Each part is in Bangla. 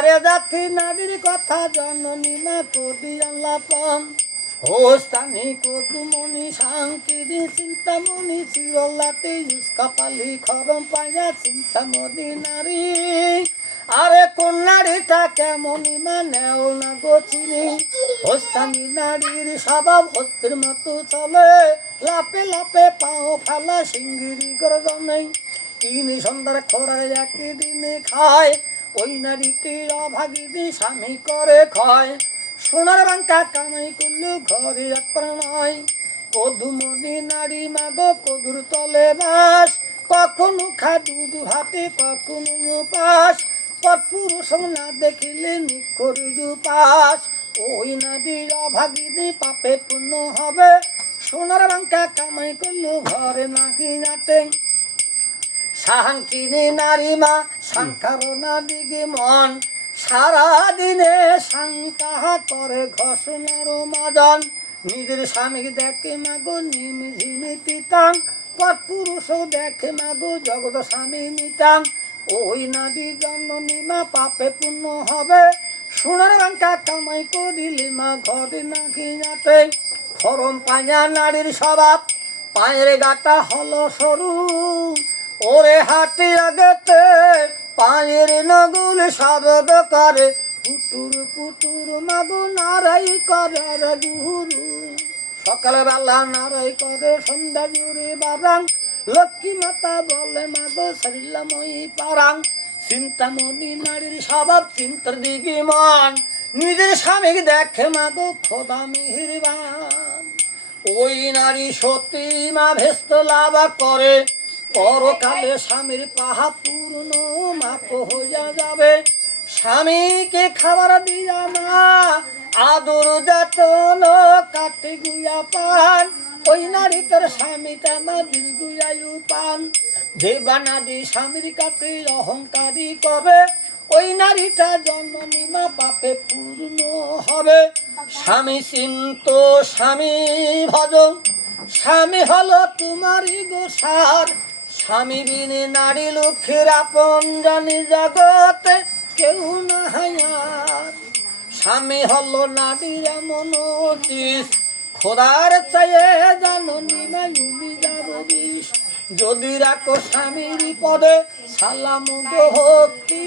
নারে জাতি নারীর কথা জননী মা কদি আল্লাপন হোস্তানি কদুমনি সাংকিরি চিন্তামণি চিরলাতে ইস্কাপালি খরম পাইয়া চিন্তামণি নারী আরে কোন নারীটা কেমনই মানেও না গো চিনি হোস্তানি নারীর স্বভাব হস্তির মতো চলে লাপে লাপে পাও ফেলা সিঙ্গিরি গর্জনে তিনি সন্ধ্যার খোরায় একই দিনে খায় ওই নারীটি অভাগিনী স্বামী করে খায় সোনার বাঙ্কা কামাই করলু ঘরে একবার নয় কদুমনি নারী মাগো কদুর তলে বাস কখনো খা দুধ ভাতে কখনো পাস পরপুরুষ না দেখিলে নিকরিল পাস ওই নারীর অভাগিনী পাপে পূর্ণ হবে সোনার বাঙ্কা কামাই করলু ঘরে নাকি নাটে সাহাঙ্কিনী নারী মা সাংকার না দিগে মন সারাদিনে সাংকাহা করে ঘোষণার মাজন নিজের স্বামী দেখে মাগো নিমিঝিমি তিতাং পরপুরুষও দেখে মাগো জগৎ স্বামী নিতাং ওই নারী জননী মা পাপে পূর্ণ হবে সোনার বাঙ্কা কামাই করিলে মা ঘরে নাকি যাতে খরম পাইয়া নারীর স্বভাব পায়ের গাটা হলো সরু ওরে হাতে আগেতে পায়ের নগুল শব্দ করে পুতুর পুতুর মাগো নারাই করে গুরু সকালে বেলা নারাই করে সন্ধ্যা জুড়ে বারাং লক্ষ্মী মাতা বলে মাগো শরীরময়ী পারাং চিন্তামণি নারীর স্বভাব চিন্তার দিকে মন নিজের স্বামী দেখে মাগো খোদা মেহেরবান ওই নারী সতী মা ভেস্ত লাভ করে পরকালে স্বামীর পাহা পূর্ণ মাপ হইয়া যাবে স্বামীকে খাবার দিয়া না আদর যতন কাটে গুয়া পান ওই নারী তোর স্বামী তামা দীর্ঘায়ু পান যে বানাদি স্বামীর কাছে অহংকারী করে ওই নারীটা জননী মা পাপে পূর্ণ হবে স্বামী চিন্ত স্বামী ভজ স্বামী হলো তোমারই গোসার স্বামী বিনে নারী লক্ষ্মীর আপন জানি জগতে কেউ না হায়ার স্বামী হলো নারীর এমন অতীশ খোদার চাইয়ে জাননি মায়ুমি যাব বিষ যদি রাখো স্বামীর পদে সালাম ভক্তি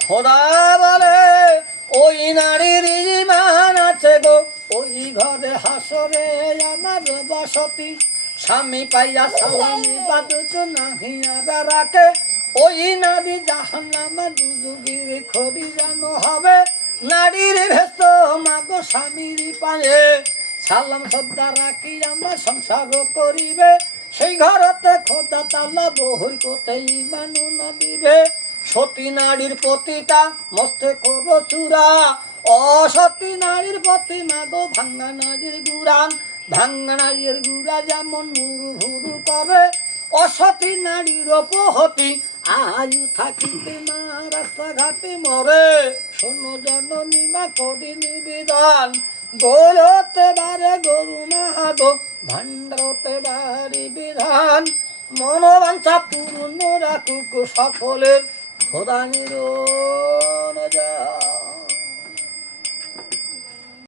খোদা বলে ওই নারীর ইমান আছে গো ওই ঘরে হাসরে আমার বসতি স্বামী পাইয়া স্বামী বাদুচ নাহিয়ারা রাখে ওই নারী জাহান্নামে দুজুগির খড়ি জানো হবে নারীর ভেস্ত মাগো স্বামীর পায়ে সালাম শ্রদ্ধা রাখি আমার সংসার করিবে সেই ঘরতে খোদা তালা বহুর কোথায় মানু না দিবে সতী নারীর প্রতিটা মস্তে করো চূড়া অসতী নারীর প্রতি মাগো ভাঙ্গা নারীর গুড়ান ভাঙ্গা নারীর গুড়া যেমন নুরু ভুরু করে অসতী নারীর অপহতি আয়ু থাকিতে মা রাস্তাঘাটে মরে শোনো জননী মা করি নিবেদন গোলতে বারে গরু মাহাগো ভাণ্ডারতে বাড়ি বিধান মনোবাঞ্ছা পূর্ণ রাখুক সকলের খোদা নিরঞ্জন।